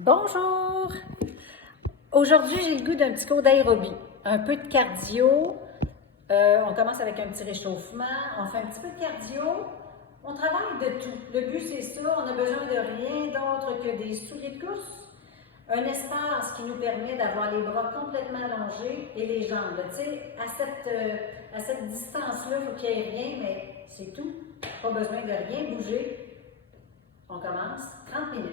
Bonjour! Aujourd'hui, j'ai le goût d'un petit cours d'aérobie, un peu de cardio. On commence avec un petit réchauffement, on fait un petit peu de cardio. On travaille de tout. Le but, c'est ça. On a besoin de rien d'autre que des souliers de course, un espace qui nous permet d'avoir les bras complètement allongés et les jambes. Tu sais, à cette distance-là, il faut qu'il n'y ait rien, mais c'est tout. Pas besoin de rien bouger. On commence 30 minutes.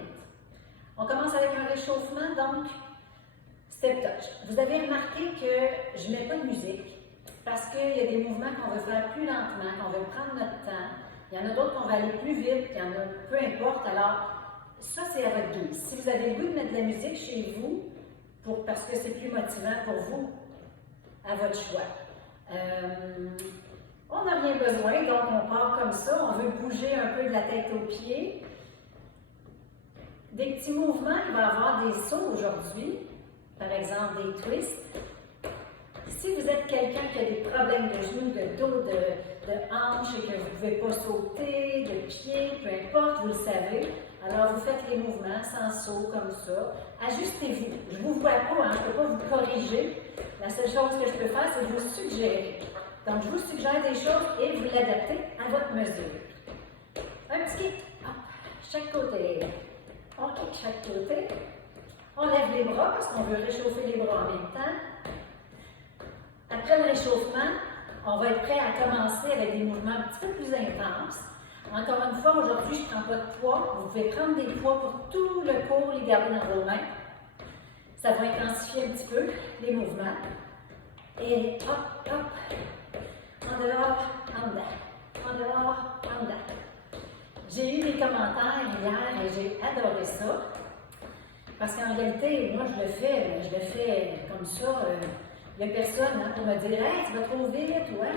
On commence avec un réchauffement, donc step touch. Vous avez remarqué que je ne mets pas de musique parce qu'il y a des mouvements qu'on veut faire plus lentement, qu'on veut prendre notre temps. Il y en a d'autres qu'on va aller plus vite, il y en a peu importe. Alors, ça, c'est à votre guise. Si vous avez le goût de mettre de la musique chez vous, parce que c'est plus motivant pour vous, à votre choix. On n'a rien besoin, donc on part comme ça. On veut bouger un peu de la tête aux pieds. Des petits mouvements, il va y avoir des sauts aujourd'hui, par exemple des twists. Si vous êtes quelqu'un qui a des problèmes de genoux, de dos, de hanches et que vous ne pouvez pas sauter, de pieds, peu importe, vous le savez, alors vous faites les mouvements sans saut comme ça. Ajustez-vous. Je ne vous vois pas, je ne peux pas vous corriger. La seule chose que je peux faire, c'est vous suggérer. Donc, je vous suggère des choses et vous l'adaptez à votre mesure. Un petit kick, chaque côté. On kick chaque côté. On lève les bras parce qu'on veut réchauffer les bras en même temps. Après le réchauffement, on va être prêt à commencer avec des mouvements un petit peu plus intenses. Encore une fois, aujourd'hui, je ne prends pas de poids. Vous pouvez prendre des poids pour tout le cours, les garder dans vos mains. Ça va intensifier un petit peu les mouvements. Et hop, hop, en dehors, en dedans, en dehors, en dedans. J'ai eu des commentaires hier et j'ai adoré ça. Parce qu'en réalité, moi, je le fais comme ça. Il n'y a personne pour me dire « Hey, tu vas trop vite, ouais. »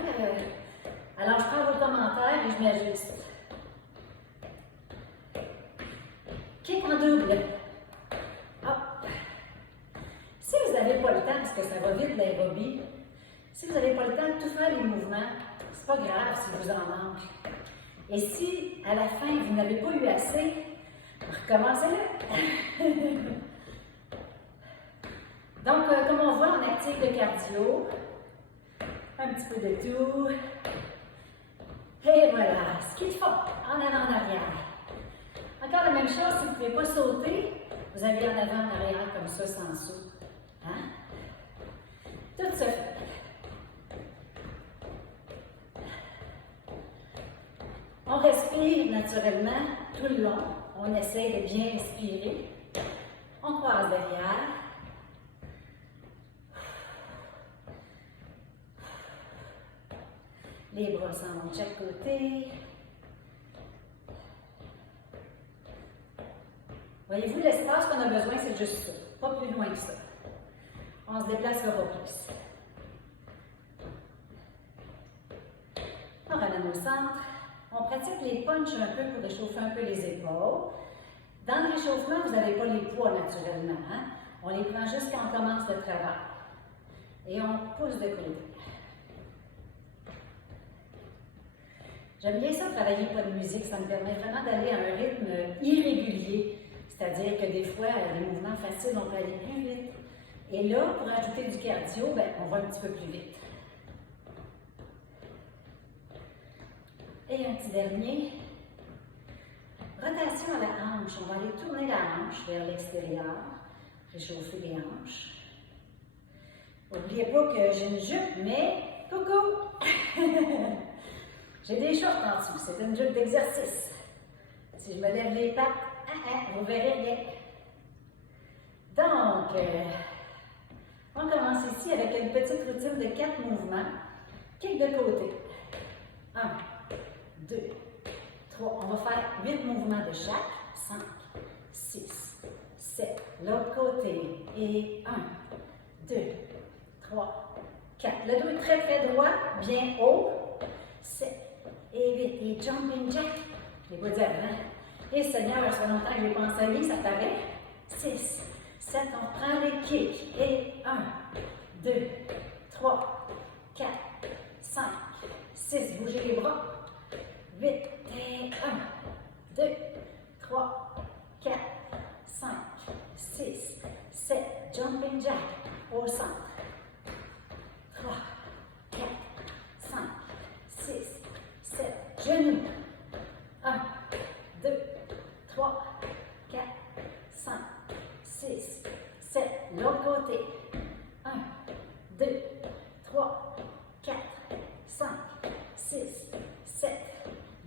Alors, je prends vos commentaires et je m'ajuste. Kick en double. Hop. Si vous n'avez pas le temps, parce que ça va vite l'aérobie, si vous n'avez pas le temps de tout faire les mouvements, c'est pas grave si vous en manque. Et si, à la fin, vous n'avez pas eu assez, recommencez-le. Donc, comme on voit, on active le cardio. Un petit peu de tout. Et voilà, ce qu'il faut, en avant, en arrière. Encore la même chose, si vous ne pouvez pas sauter, vous allez en avant, en arrière, comme ça, sans saut. Hein? Tout se fait. On respire naturellement tout le long. On essaie de bien respirer. On croise derrière. Les bras s'en vont de chaque côté. Voyez-vous, l'espace qu'on a besoin, c'est juste ça. Pas plus loin que ça. On se déplacera pas plus. On ramène au centre. On pratique les punches un peu pour réchauffer un peu les épaules. Dans le réchauffement, vous n'avez pas les poids naturellement. Hein? On les prend juste quand on commence le travail. Et on pousse de côté. J'aime bien ça, travailler pas de musique. Ça me permet vraiment d'aller à un rythme irrégulier. C'est-à-dire que des fois, les mouvements faciles, on peut aller plus vite. Et là, pour ajouter du cardio, on va un petit peu plus vite. Et un petit dernier. Rotation à la hanche. On va aller tourner la hanche vers l'extérieur. Réchauffer les hanches. N'oubliez pas que j'ai une jupe, mais coucou! J'ai des shorts en dessous. C'est une jupe d'exercice. Si je me lève les pattes, vous verrez rien. Donc, on commence ici avec une petite routine de 4 mouvements. Kick de côté. 1, 2, 3. On va faire 8 mouvements de chaque. 5, 6, 7. L'autre côté. Et 1, 2, 3, 4. Le dos est très très droit, bien haut. 7 et 8. Et jumping jack. Je ne l'ai pas dit avant. Et Seigneur, ça fait longtemps que je n'ai pas enseigné, ça paraît. 6, 7. On prend les kicks. Et 1, 2, 3, 4, 5, 6. Bougez les bras. 8 et 1, 2, 3, 4, 5, jumping jack au centre. 3, 4, 5, 6, 7, genoux. 1, 2, 3, 4, 5, 6, 7, l'autre côté. 1, 2, 3, 4, 5, 6, 7,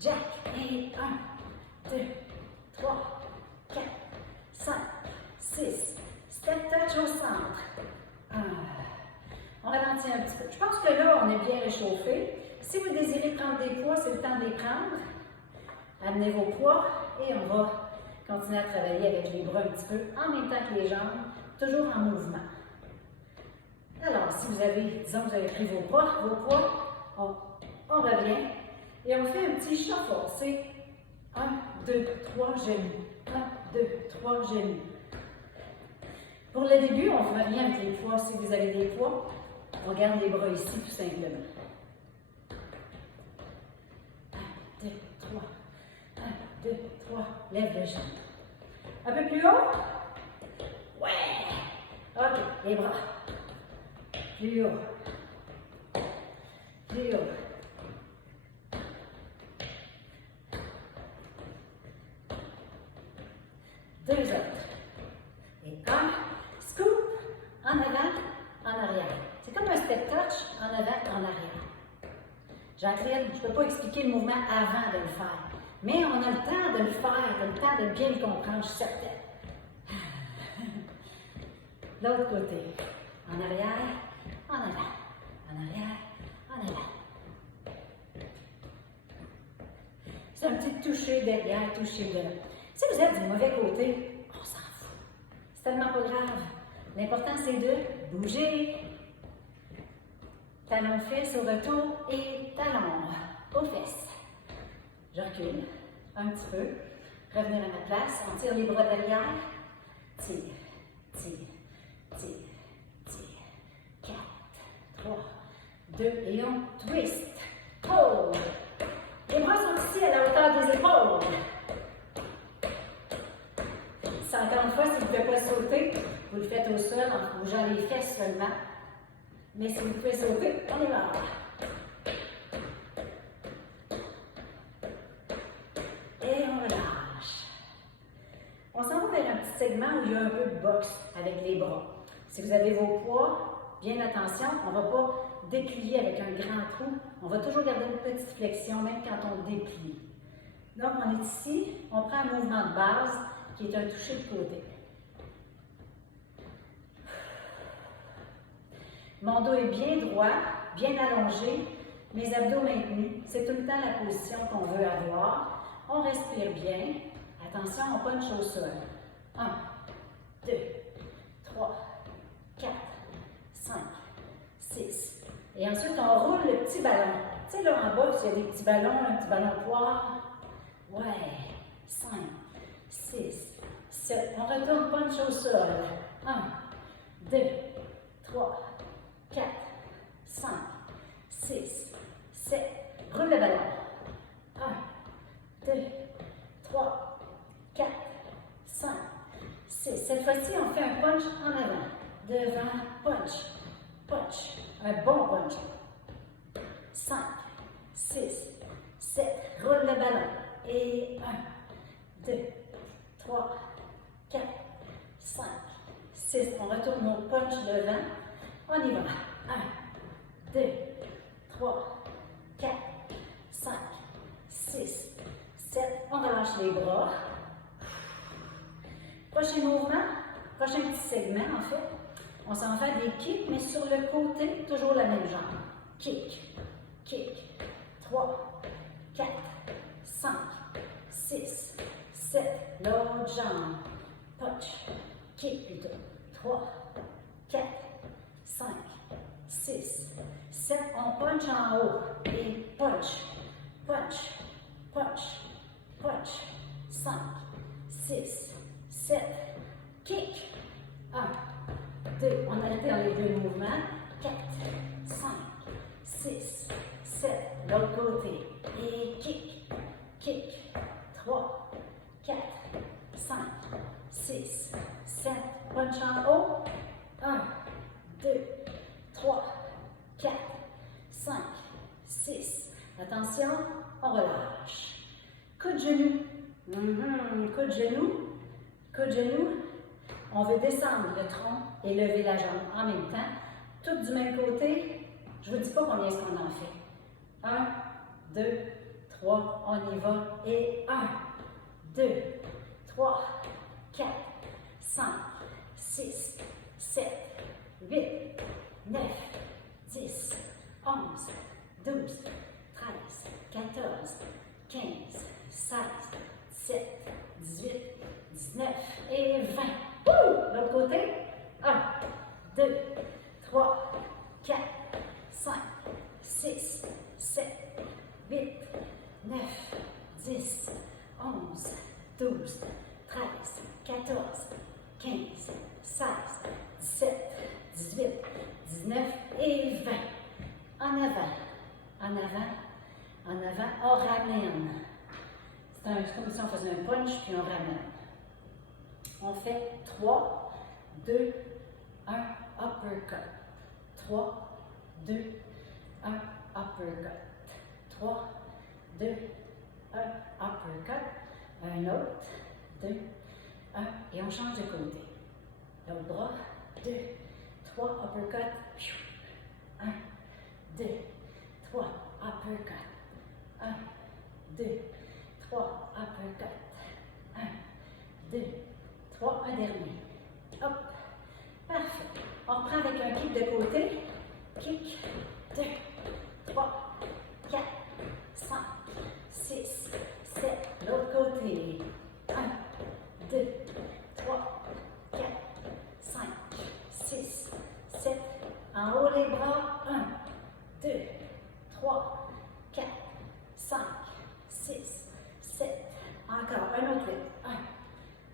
jack. Et 1, 2, 3, 4, 5, 6, step touch au centre. On ralentit un petit peu. Je pense que là, on est bien réchauffé. Si vous désirez prendre des poids, c'est le temps de les prendre. Amenez vos poids et on va continuer à travailler avec les bras un petit peu en même temps que les jambes, toujours en mouvement. Alors, si vous avez, disons que vous avez pris vos poids, on revient et on fait un petit shuffle. C'est 1, 2, 3 genoux. 1, 2, 3 genoux. Pour le début, on ne fait rien avec les poids. Si vous avez des poids, on garde les bras ici tout simplement. 1, 2, 3. 1, 2, 3. Lève le genou. Un peu plus haut. Ouais. OK. Les bras. Plus haut. Plus haut. Deux autres. Et un. Scoop. En avant, en arrière. C'est comme un step touch en avant, en arrière. Jacqueline, je ne peux pas expliquer le mouvement avant de le faire. Mais on a le temps de le faire, on a le temps de bien le comprendre, je suis certaine. L'autre côté. En arrière, en avant. En arrière, en avant. C'est un petit toucher derrière, toucher devant. Si vous êtes du mauvais côté, on s'en fout. C'est tellement pas grave. L'important, c'est de bouger. Talon fesse au retour et talon aux fesses. Je recule un petit peu. Revenir à ma place. On tire les bras derrière. Tire, tire, tire, tire. 4, 3, 2 et on twist. Hold. Les bras sont ici à la hauteur des épaules. Si encore une fois, si vous ne pouvez pas sauter, vous le faites au sol en bougeant les fesses seulement. Mais si vous pouvez sauter, on y va. Et on relâche. On s'en va vers un petit segment où il y a un peu de boxe avec les bras. Si vous avez vos poids, bien attention, on ne va pas déplier avec un grand trou. On va toujours garder une petite flexion, même quand on déplie. Donc, on est ici, on prend un mouvement de base qui est un toucher de côté. Mon dos est bien droit, bien allongé, mes abdos maintenus. C'est tout le temps la position qu'on veut avoir. On respire bien. Attention, on punch au sol. 1, 2, 3, 4, 5, 6. Et ensuite, on roule le petit ballon. Tu sais, là en bas, il y a des petits ballons, un petit ballon poire. Ouais. 5, 6, 7. On retourne punch au sol. 1, 2, 3, 4, 5, 6, 7. Roule le ballon. 1, 2, 3, 4, 5, 6. Cette fois-ci, on fait un punch en avant. Devant, punch, punch. Un bon punch. 5, 6, 7. Roule le ballon. Et 1, 2, 3, 4, 5, 6. On retourne nos punch devant. On y va. 1, 2, 3, 4, 5, 6, 7. On relâche les bras. Prochain mouvement, prochain petit segment en fait. On s'en fait des kicks, mais sur le côté, toujours la même jambe. Kick, kick. 3, 4, 5, 6, 7. L'autre jambe. Punch, kick plutôt. 3, 4, 5, 6, 7. On punch en haut. Et punch, punch, punch, punch. 5, 6, 7. Kick. 1, 2. On alterne les deux mouvements. 4, 5, 6, 7. L'autre côté. Et kick, kick. 3, 4, 5, 6, 7. Punch en haut. genou. Coup de genou. Coup de genou. On veut descendre le tronc et lever la jambe en même temps. Tout du même côté. Je ne vous dis pas combien est-ce qu'on en fait. 1, 2, 3, on y va. Et 1, 2, 3, 4, 5, 6, 7, 8, 9, 10, 11, 12, 13, 14, 15, 16, 17, 18, 19 et 20. L'autre côté. 1, 2, 3, 4, 5, 6, 7, 8, 9, 10, 11, 12, 13, 14, 15, 16, 17, 18, 19 et 20. En avant, en avant, en avant, on ramène. C'est comme si on faisait un punch puis on ramène. On fait 3, 2, 1, uppercut. 3, 2, 1, uppercut. 3, 2, 1, uppercut. Un autre, 2, 1, et on change de côté. L'autre bras, 2, 3, uppercut. 1, 2, 3, uppercut. 1, 2, 3, uppercut. 1, 2, 3, un dernier. Hop. Parfait. On reprend avec un kick de côté. Kick. 2, 3, 4, 5, 6, 7. L'autre côté. 1, 2, 3, 4, 5, 6, 7. En haut les bras. 1, 2, 3, 4, 5, 6, 7. Encore un autre rythme. 1,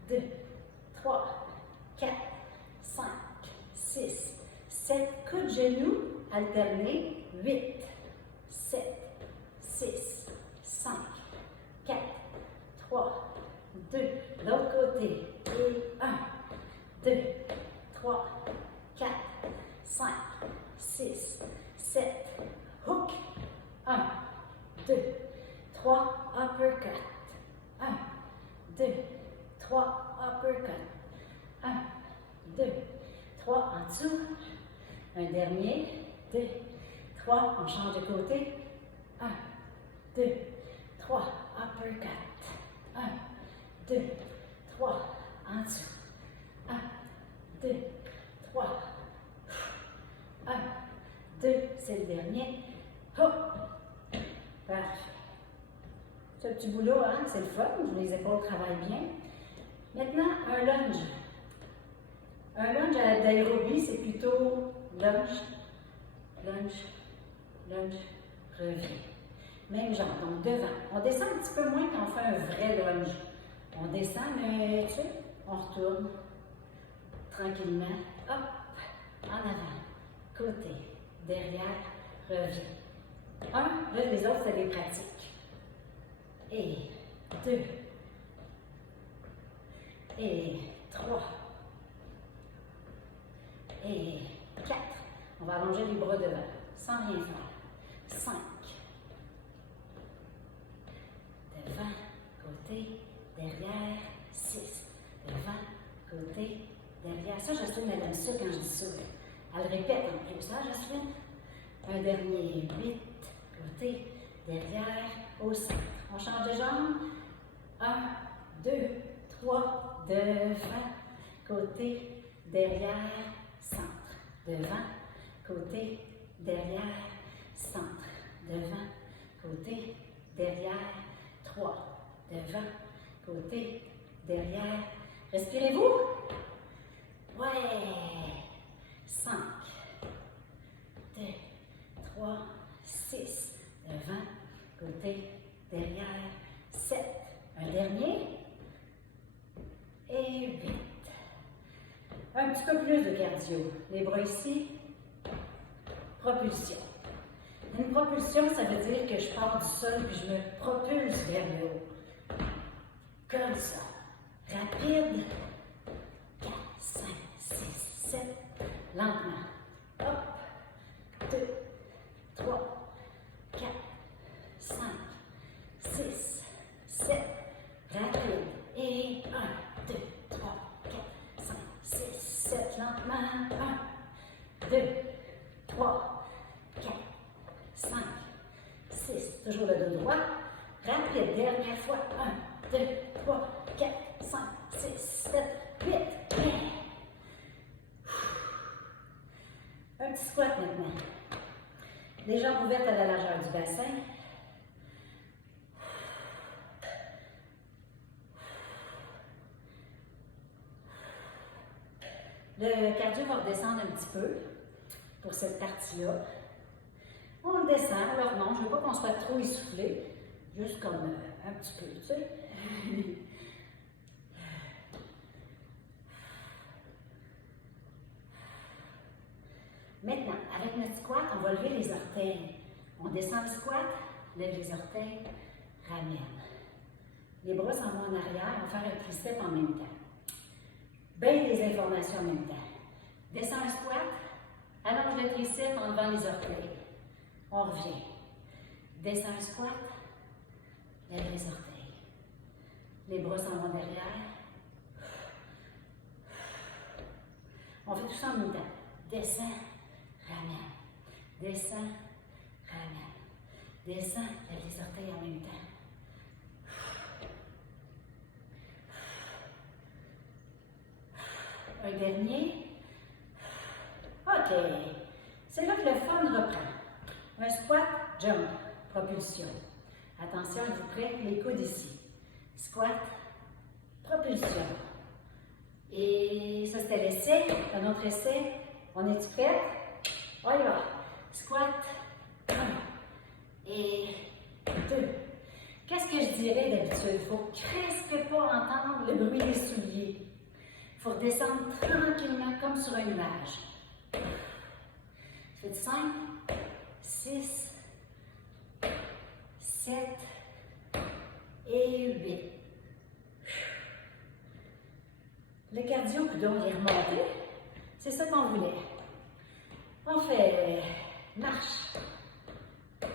2, 3, 4, 5, 6, 7. Coup de genou, alterné. 8, 7, 6, 5, 4, 3, 2. L'autre côté. Et 1, 2, 3, 4, 5, 6, 7. Hook. 1, 2, 3, uppercut. 1, 2, 3, uppercut. 1, 2, 3, en dessous. Un dernier. 2, 3, on change de côté. 1, 2, 3, uppercut. 1, 2, 3, en dessous. 1, 2, 3. 1, 2, c'est le dernier. Hop! Parfait. Ce petit bout-là, hein, c'est le fun. Les épaules travaillent bien. Maintenant, un lunge. Un lunge d'aérobie, c'est plutôt lunge, lunge, lunge, revient. Même genre, donc devant. On descend un petit peu moins quand on fait un vrai lunge. On descend, mais tu sais, on retourne tranquillement. Hop, en avant, côté, derrière, revient. Un, là, les autres, c'est des pratiques. Et 2, et 3, et 4. On va allonger les bras devant, sans rien faire. 5. Devant, côté, derrière, 6. Devant, côté, derrière. Ça, Jocelyne, elle aime ça quand je dis ça. Elle répète en plus. Ça, Jocelyne? Un dernier, 8. Côté, derrière, au centre. On change de jambe. 1, 2, 3. Devant, côté, derrière, centre. Devant, côté, derrière, centre. Devant, côté, derrière, 3. Devant, côté, derrière. Respirez-vous? Ouais. 5, 2, 3, 6. Devant, côté, derrière, 7. Un dernier. Et 8. Un petit peu plus de cardio. Les bras ici. Propulsion. Une propulsion, ça veut dire que je pars du sol puis je me propulse vers le haut. Comme ça. Rapide. 4, 5, 6, 7. Lentement. Hop. 2, 3, 4, 5, 6, 7. Les jambes ouvertes à la largeur du bassin. Le cardio va redescendre un petit peu pour cette partie-là. On le descend, on le remonte. Je ne veux pas qu'on soit trop essoufflé, juste comme un petit peu, tu sais. Maintenant, avec notre squat, on va lever les orteils. On descend le squat, lève les orteils, ramène. Les bras s'en vont en arrière, on va faire un tricep en même temps. Bien des informations en même temps. Descends le squat, allonge le tricep en levant les orteils. On revient. Descends le squat, lève les orteils. Les bras s'en vont derrière. On fait tout ça en même temps. Descends, ramène. Descends, ramène. Descends, lève les orteils en même temps. Un dernier. OK. C'est là que le fun reprend. Un squat, jump, propulsion. Attention, êtes-vous prêts? Les coudes ici. Squat, propulsion. Et ça, c'était l'essai. Un autre essai. On est-tu prêts? On y va. Squat, 1 et 2. Qu'est-ce que je dirais d'habitude? Il ne faut presque pas entendre le bruit des souliers. Il faut redescendre tranquillement comme sur un nuage. Faites 5, 6, 7 et 8. Le cardio, coudonc, il est remonté. C'est ça qu'on voulait. On fait marche.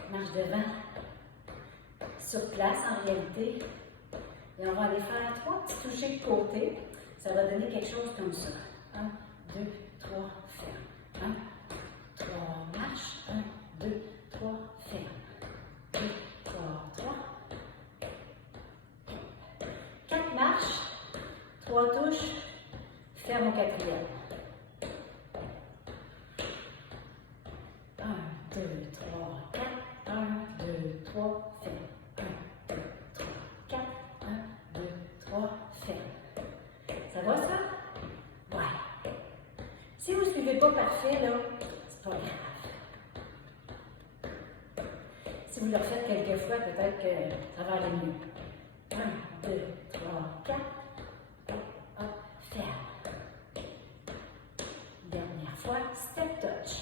Marche devant. Sur place, en réalité. Et on va aller faire 3 petits touchés de côté. Ça va donner quelque chose comme ça. 1, 2, 3, ferme. 1, 3, marche. 1, 2, 3, ferme. 2, 3, 3. 4 marches. 3 touches. Ferme au 4e. 1, 2, 3, 4. 1, 2, 3, ferme. 1, 2, 3, 4. 1, 2, 3, ferme. Ça va, ça? Ouais. Si vous ne suivez pas parfait, là, c'est pas grave. Si vous le refaites quelques fois, peut-être que ça va aller mieux. 1, 2, 3, 4. Hop, ferme. Dernière fois, step touch.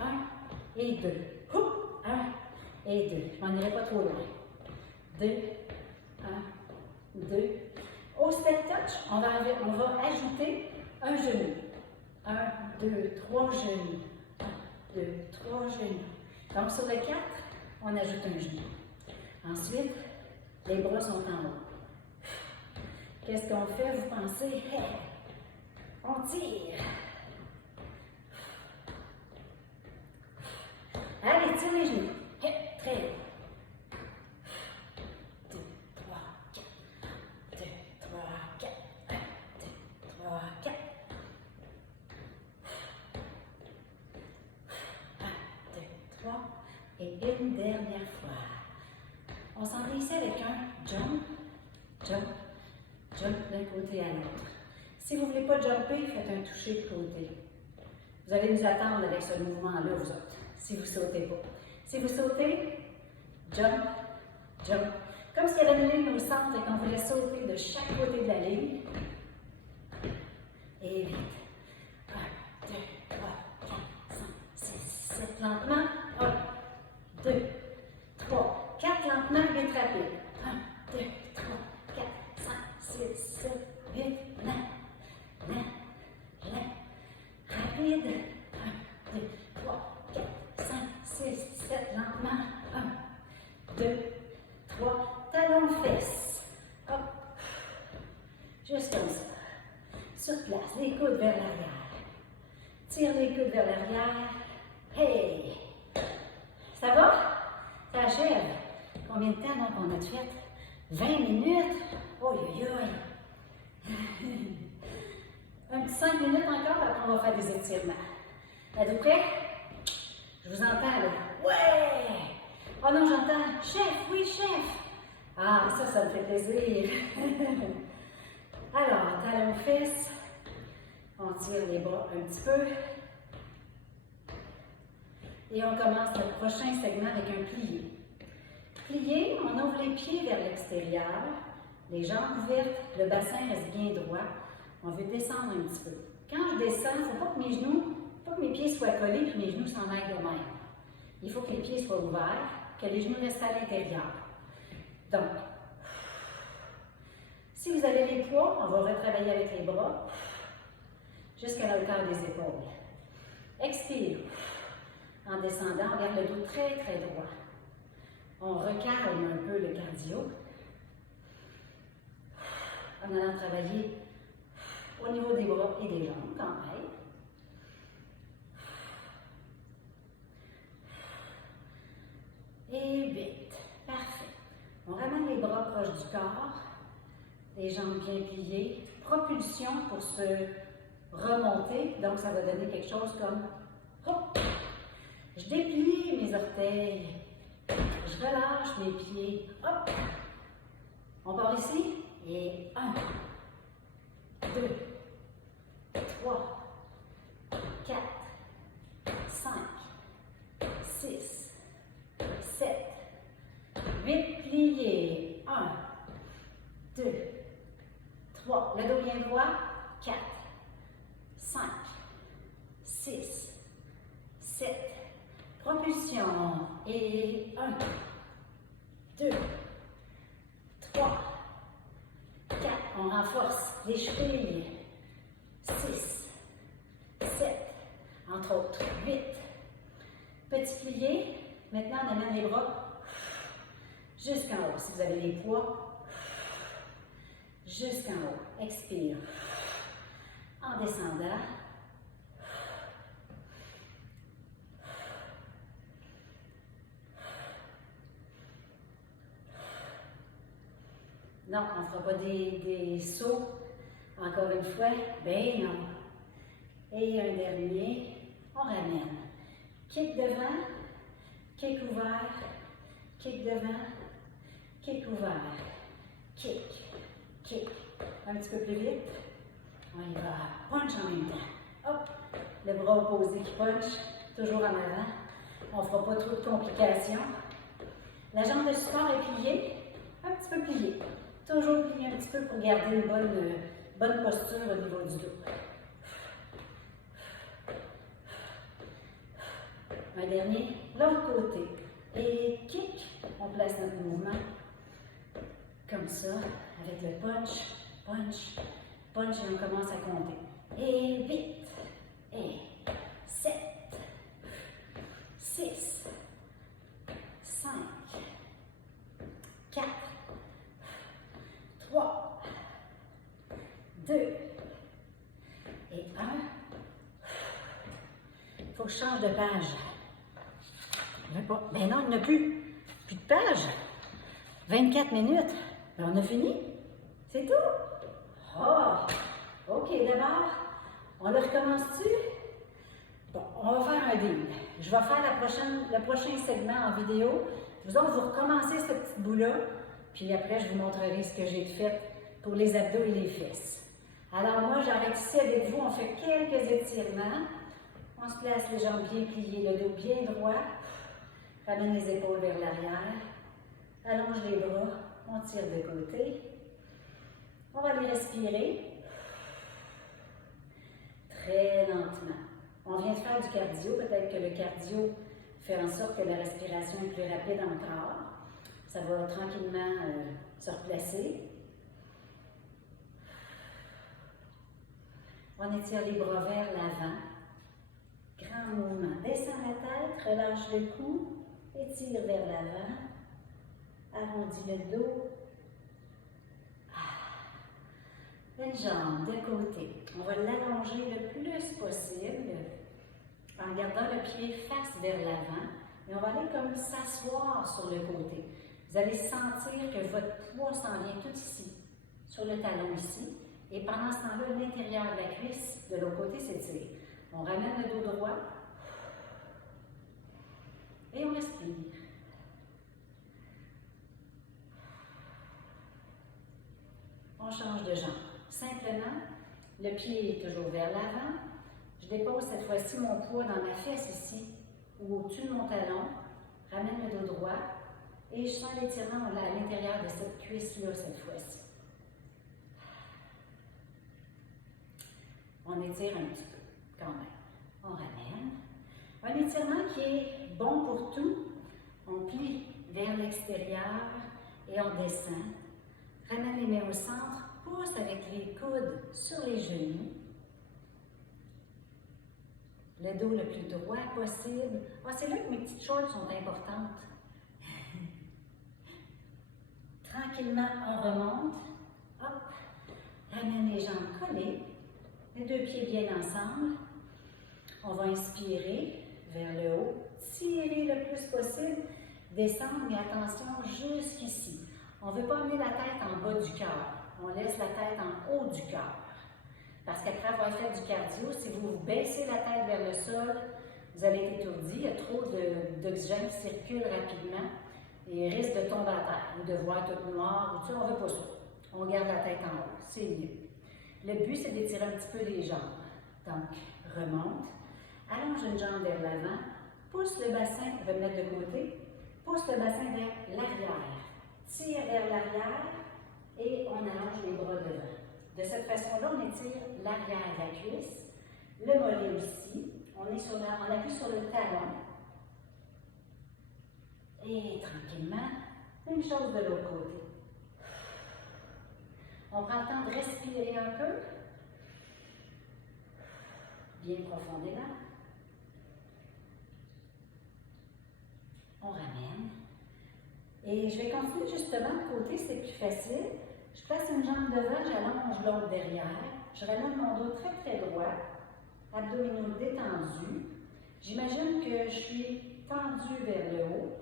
1 et 2. 1 et 2. Je m'en irai pas trop loin. 2, 1, 2. Au step touch, on va ajouter un genou. 1, 2, 3 genoux. 1, 2, 3 genoux. Donc sur le 4, on ajoute un genou. Ensuite, les bras sont en haut. Qu'est-ce qu'on fait, vous pensez? Hey, on tire. Allez, tire les genoux. Hey, très haut. 2, 3, 4. 2, 3, 4. 1, 2, 3, 4. 1, 2, 3. Et une dernière fois. On s'en va ici avec un jump, jump, jump d'un côté à l'autre. Si vous ne voulez pas jumper, faites un toucher de côté. Vous allez nous attendre avec ce mouvement-là, vous autres, si vous ne sautez pas. Si vous sautez, jump, jump. Comme s'il y avait une ligne au centre et qu'on voulait sauter de chaque côté de la ligne. Et vite. 1, 2, 3, 4, 5, 6, 7. Lentement. 1, 2, 3, 4. Lentement, vite, rapide. 1, 2, 3, 4, 5, 6, 7, 8. Lent, lent, lent. Rapide. 1, 2, 3, 4, 5, 6, 7. Lentement. 1, 2, 3. Talons fesses. Hop. Juste comme ça. Sur place, les coudes vers l'arrière. Tire les coudes vers l'arrière. Hey! Ça va? Ça achève. Combien de temps donc on a fait? 20 minutes? Oh, yo, yo. Un petit 5 minutes encore, après on va faire des étirements. Êtes-vous prêts? Je vous entends là. Ouais! Oh non, j'entends, chef, oui, chef! Ah, ça me fait plaisir. Alors, talons fesses, on tire les bras un petit peu. Et on commence notre prochain segment avec un plié. Plié, on ouvre les pieds vers l'extérieur, les jambes ouvertes, le bassin reste bien droit. On veut descendre un petit peu. Quand je descends, il ne faut pas que mes pieds soient collés et que mes genoux s'en aillent de même. Il faut que les pieds soient ouverts, que les genoux restent à l'intérieur. Donc, si vous avez les poids, on va retravailler avec les bras jusqu'à la hauteur des épaules. Expire. En descendant, on garde le dos très, très droit. On recalme un peu le cardio. En allant travailler au niveau des bras et des jambes quand même. Et 8. Parfait. On ramène les bras proches du corps, les jambes bien pliées. Propulsion pour se remonter. Donc, ça va donner quelque chose comme hop. Je déplie mes orteils. Je relâche mes pieds. Hop. On part ici. Et 1, 2, 3, 4, 5, 6, 7, 8, pliés. 1, 2, 3, le dos bien droit. 4, 5, 6, 7, propulsion. Et 1, 2, 3, 4, on renforce les chevilles. 6, 7, entre autres, 8. Petit plié. Maintenant, on amène les bras jusqu'en haut. Si vous avez les poids, jusqu'en haut. Expire. En descendant. Non, on ne fera pas des sauts. Encore une fois, ben non. Et un dernier, on ramène. Kick devant, kick ouvert, kick devant, kick ouvert, kick, kick. Un petit peu plus vite. On y va. Punch en même temps. Hop, le bras opposé qui punch, toujours en avant. On ne fera pas trop de complications. La jambe de support est pliée, un petit peu pliée. Toujours plier un petit peu pour garder une bonne posture au niveau du dos. Un dernier, l'autre côté. Et kick, on place notre mouvement comme ça, avec le punch, punch, punch, et on commence à compter. Et 8, et 7, 6, 5, 4, 3, 2 et 1. Il faut que je change de page. Ben non, il n'y en a plus. Plus de page. 24 minutes. Ben on a fini. C'est tout. Ah, OK, d'abord, on le recommence-tu? Bon, on va faire un deal. Je vais faire le prochain segment en vidéo. Vous autres, vous recommencez ce petit bout-là. Puis après, je vous montrerai ce que j'ai fait pour les abdos et les fesses. Alors moi, j'arrête ici avec vous. On fait quelques étirements. On se place les jambes bien pliées, le dos bien droit. Ramène les épaules vers l'arrière. Allonge les bras. On tire de côté. On va aller respirer. Très lentement. On vient de faire du cardio. Peut-être que le cardio fait en sorte que la respiration est plus rapide encore. Ça va tranquillement se replacer. On étire les bras vers l'avant. Grand mouvement. Descends la tête, relâche le cou, étire vers l'avant. Arrondis le dos. Une jambe de côté. On va l'allonger le plus possible en gardant le pied face vers l'avant. Et on va aller comme s'asseoir sur le côté. Vous allez sentir que votre poids s'en vient tout ici, sur le talon ici. Et pendant ce temps-là, l'intérieur de la cuisse, de l'autre côté, s'étire. On ramène le dos droit. Et on respire. On change de jambe. Simplement, le pied est toujours vers l'avant. Je dépose cette fois-ci mon poids dans ma fesse ici, ou au-dessus de mon talon. Ramène le dos droit. Et je sens l'étirement à l'intérieur de cette cuisse-là cette fois-ci. On étire un petit peu, quand même. On ramène. Un étirement qui est bon pour tout. On plie vers l'extérieur et on descend. Ramène les mains au centre. Pousse avec les coudes sur les genoux. Le dos le plus droit possible. Ah, c'est là que mes petites shorts sont importantes. Tranquillement, on remonte. Hop. Ramène les jambes collées. Les deux pieds bien ensemble. On va inspirer vers le haut. Tirer le plus possible. Descendre, mais attention, jusqu'ici. On ne veut pas amener la tête en bas du cœur. On laisse la tête en haut du cœur. Parce qu'après avoir fait du cardio, si vous baissez la tête vers le sol, vous allez être étourdi. Il y a trop d'oxygène qui circule rapidement et risque de tomber à terre ou de voir tout noir. On ne veut pas ça. On garde la tête en haut. C'est mieux. Le but, c'est d'étirer un petit peu les jambes. Donc, remonte. Allonge une jambe vers l'avant. Pousse le bassin, on va le mettre de côté. Pousse le bassin vers l'arrière. Tire vers l'arrière et on allonge les bras devant. De cette façon-là, on étire l'arrière de la cuisse, le mollet aussi. On appuie sur le talon. Et tranquillement, même chose de l'autre côté. On prend le temps de respirer un peu, bien profondément. On ramène. Et je vais continuer justement de côté, c'est plus facile. Je place une jambe devant, j'allonge l'autre derrière. Je ramène mon dos très très droit, abdominaux détendus. J'imagine que je suis tendue vers le haut.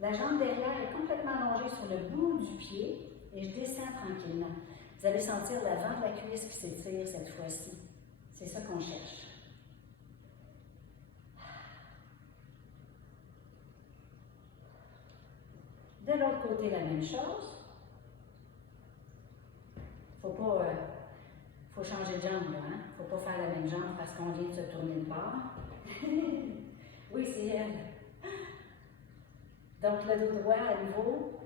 La jambe derrière est complètement allongée sur le bout du pied et je descends tranquillement. Vous allez sentir l'avant de la cuisse qui s'étire cette fois-ci. C'est ça qu'on cherche. De l'autre côté, la même chose. Faut changer de jambe, là, hein? Faut pas faire la même jambe parce qu'on vient de se tourner de bord. Oui, c'est elle. Donc, le dos droit à nouveau.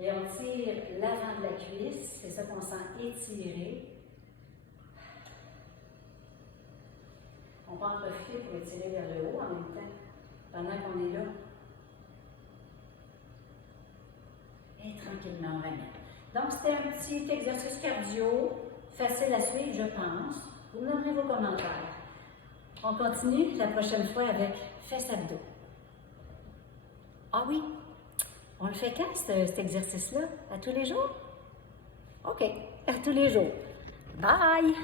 Et on tire l'avant de la cuisse. C'est ça qu'on sent étirer. On peut en profiter pour étirer vers le haut en même temps, pendant qu'on est là. Et tranquillement, on ramène. Donc, c'était un petit exercice cardio, facile à suivre, je pense. Vous me donnerez vos commentaires. On continue la prochaine fois avec fesses abdos. Ah oui, on le fait quand, cet exercice-là? À tous les jours? OK, à tous les jours. Bye!